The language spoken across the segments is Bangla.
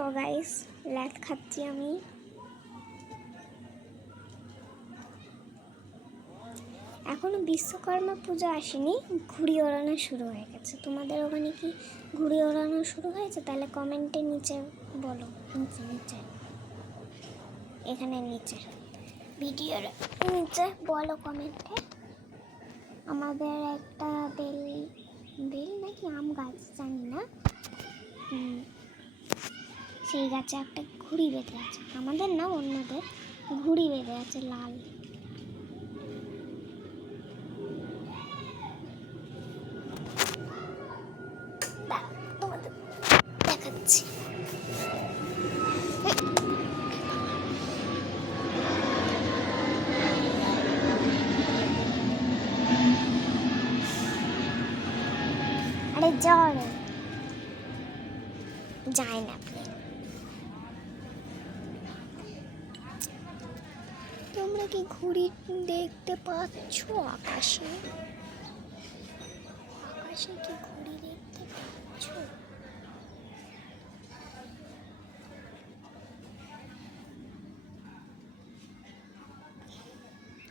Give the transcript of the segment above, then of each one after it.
তো গাইস ল্যাদ খাচ্ছি আমি। এখনো বিশ্বকর্মা পুজো আসেনি, ঘুড়ি ওড়ানো শুরু হয়ে গেছে। তোমাদের ওখানে কি ঘুড়ি ওড়ানো শুরু হয়েছে? তাহলে কমেন্টে নিচে বলো, নিচে এখানে নিচে ভিডিওর নিচে বলো কমেন্টে। আমাদের একটা বেল নাকি আম গাছ জানি না, সেই গাছে একটা ঘুড়ি বেঁধে আছে। আমাদের না, অন্যদের ঘুড়ি বেঁধে আছে লাল। তোমাদের দেখাচ্ছি। আরে জড়ে যায় না। তোমরা কি ঘুড়ি দেখতে পাচ্ছ আকাশে? আকাশে কি ঘুড়ি দেখতে পাচ্ছ?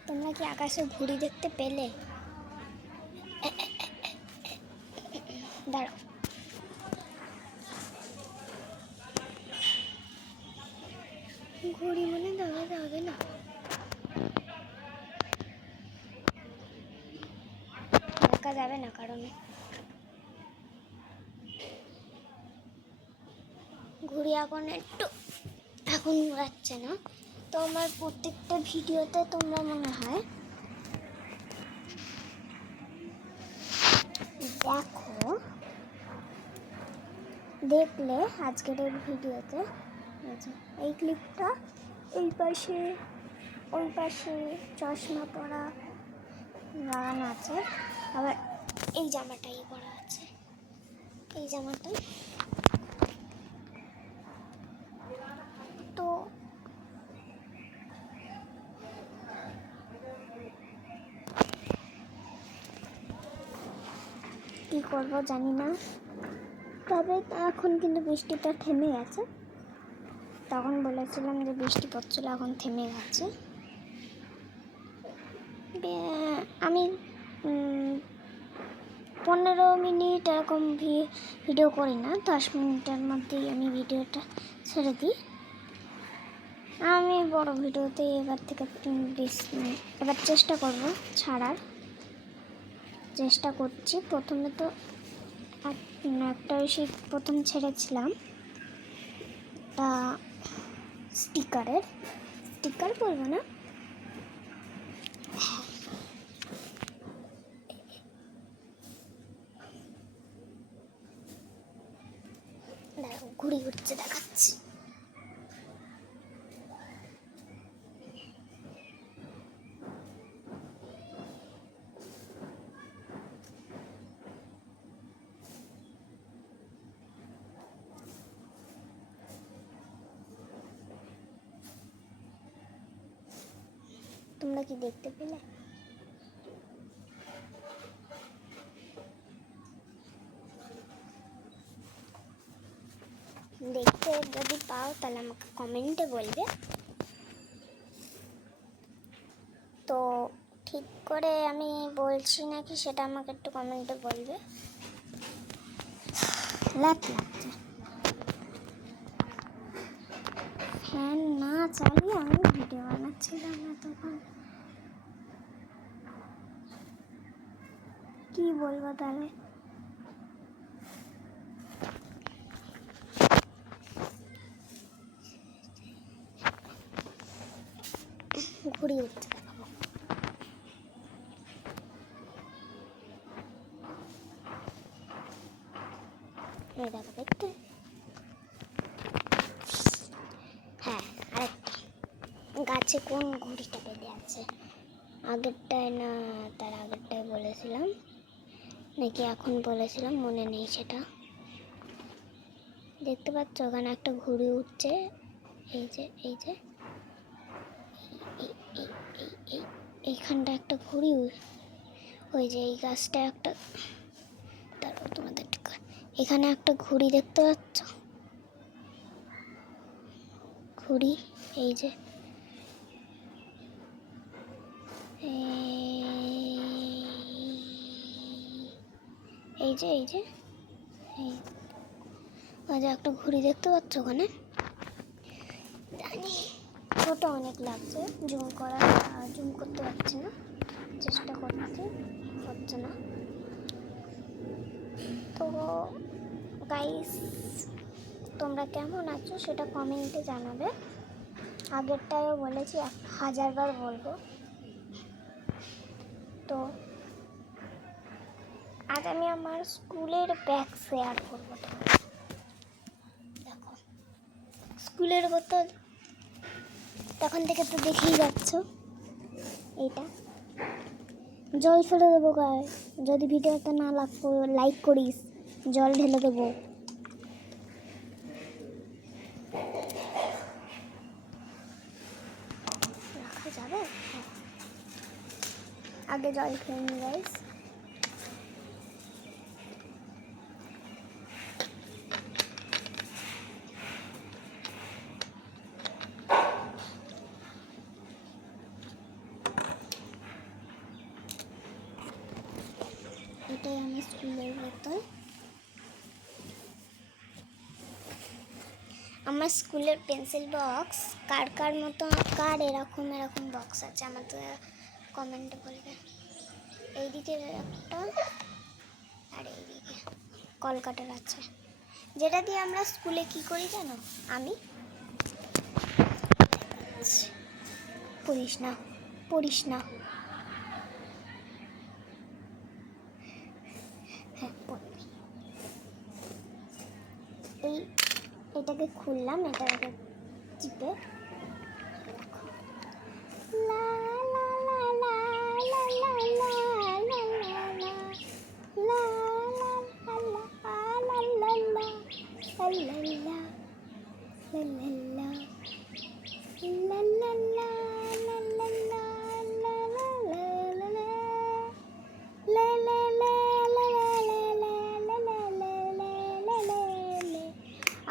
তোমরা কি আকাশে ঘুড়ি দেখতে পেলে? দাঁড়াও, ঘুড়ি মনে দেখা যাবে না, দেখা যাবে না, কারণ ঘুড়ি এখন উড়াচ্ছে না। তো আমার প্রত্যেকটা ভিডিওতে তোমরা মনে হয় দেখলে আজকের এই ভিডিওতে এই ক্লিপটা এই পাশে ওই পাশে চশমা পরা লাগানো আছে, আবার এই জামাটাই পরা আছে, এই জামাটাই। তো কি করব জানি না, তবে এখন কিন্তু বৃষ্টিটা থেমে গেছে। তখন বলেছিলাম যে বৃষ্টি পড়ছিল, এখন থেমে গেছে। আমি 15 মিনিট এরকম ভিডিও করি না, 10 মিনিটের মধ্যেই আমি ভিডিওটা ছেড়ে দিই। আমি বড় ভিডিওতে এবার থেকে 20 মিনিট এবার চেষ্টা করব ছাড়ার, চেষ্টা করছি। প্রথমে তো একটা প্রথম ছেড়েছিলাম, তা স্টিকার বলবো না, ঘুড়ি উঠছে দেখাচ্ছি। তোমরা কি দেখতে পেলে? দেখতে যদি পাও তাহলে আমাকে কমেন্টে বলবে। তো ঠিক করে আমি বলছি নাকি সেটা আমাকে একটু কমেন্টে বলবে। লাগছে ফ্যান না চালিয়ে আমি ভিডিও বানাচ্ছিলাম না, তখন কি বলবো তাহলে? ঘুড়ি উঠতে দেখাবো। দেখো দেখতে। হ্যাঁ, আরেকটা গাছে কোন ঘুড়িটা বেঁধে আছে? আগেরটায় না তার আগেরটায় বলেছিলাম নাকি এখন বলেছিলাম মনে নেই সেটা। দেখতে পাচ্ছ ওখানে একটা ঘুড়ি উঠছে, এইখানটা একটা ঘুড়ি, ওই যে এই গাছটা একটা, তারপর তোমাদের এখানে একটা ঘুড়ি দেখতে পাচ্ছ, ঘুড়ি, এই যে এই যে এই যে এই একটা ঘুড়ি দেখতে পাচ্ছ ওখানে। জানি ছোট অনেক লাগছে, জুম করতে পারছি না, চেষ্টা করছি, হচ্ছে না। তো গাইস, তোমরা কেমন আছো সেটা কমেন্টে জানাবে। আগেরটাও বলেছি, 1000 বার বলবো। তো আজ আমি আমার স্কুলের ব্যাগ শেয়ার করবো। দেখো স্কুলের বোতল, তখন থেকে তো দেখেই যাচ্ছ। এইটা জল ফেলে দেবো গায়ে, যদি ভিডিওটা না লাইক করিস জল ঢেলে দেবো। রাখা যাবে? আগে জল খেয়ে নি গাইস। এটাই আমার স্কুলের বোতল। আমার স্কুলের পেন্সিল বক্স কার মতো, কার এরকম বক্স আছে আমাদের কমেন্টে বলবে। এইদিকে একটা আর এইদিকে কলকাতার আছে, যেটা দিয়ে আমরা স্কুলে কি করি জানো? আমি পড়িস না হ্যাঁ পড়বি। এটাকে খুললাম, এটাকে চিপে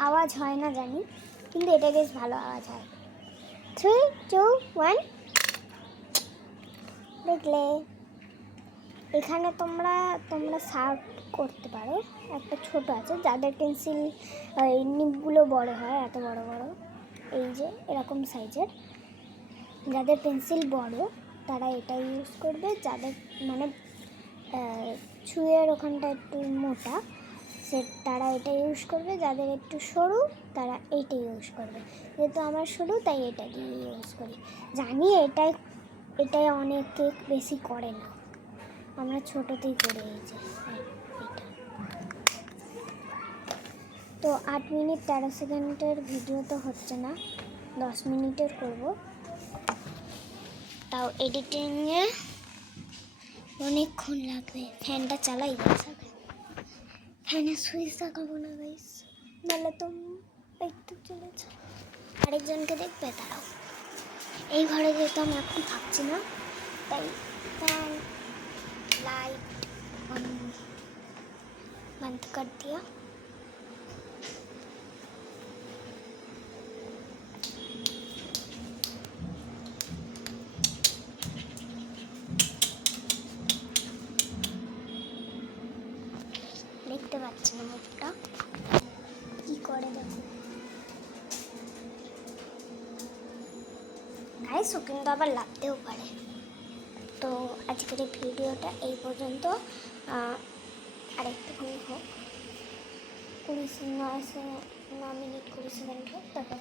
আওয়াজ হয় না জানি, কিন্তু এটা বেশ ভালো আওয়াজ হয়। 3, 2, 1 দেখলে। এখানে তোমরা সার্ভ করতে পারো। একটা ছোট আছে, যাদের পেন্সিল নিবগুলো বড় হয়, এত বড় বড়, এই যে এরকম সাইজের, যাদের পেন্সিল বড় তারা এটা ইউজ করবে। যাদের মানে ছুঁয়ের ওখানটা একটু মোটা, তারা এটা ইউজ করবে। যাদের একটু সরু তারা এইটা ইউজ করবে। যেহেতু আমার সরু তাই এটা দিয়ে ইউজ করি। জানি এটাই অনেকে বেশি করে না, আমরা ছোটোতেই করে এই যে এটা। তো 8 মিনিট 13 সেকেন্ডের ভিডিও তো হচ্ছে না, 10 মিনিটের করব। তাও এডিটিংয়ে অনেকক্ষণ লাগবে। ফ্যানটা চালাই যাচ্ছে, ফ্যানের সুইচ দেখাবো না গাইস, নাহলে তো একটু চলেছে, আরেকজনকে দেখবে তারাও। এই ঘরে যেহেতু আমি এখন থাকছি না, তাই ফ্যান लाइट बंद कर दिया। দেখতে পাচ্ছি না মুখটা কি করে, দেখো গাইস, ও কিন্তু আবার লাগতেও পারে। তো আজকের এই ভিডিওটা এই পর্যন্ত। আরেকটুখানি হোক, 9 মিনিট 20 সেকেন্ড হোক, তারপর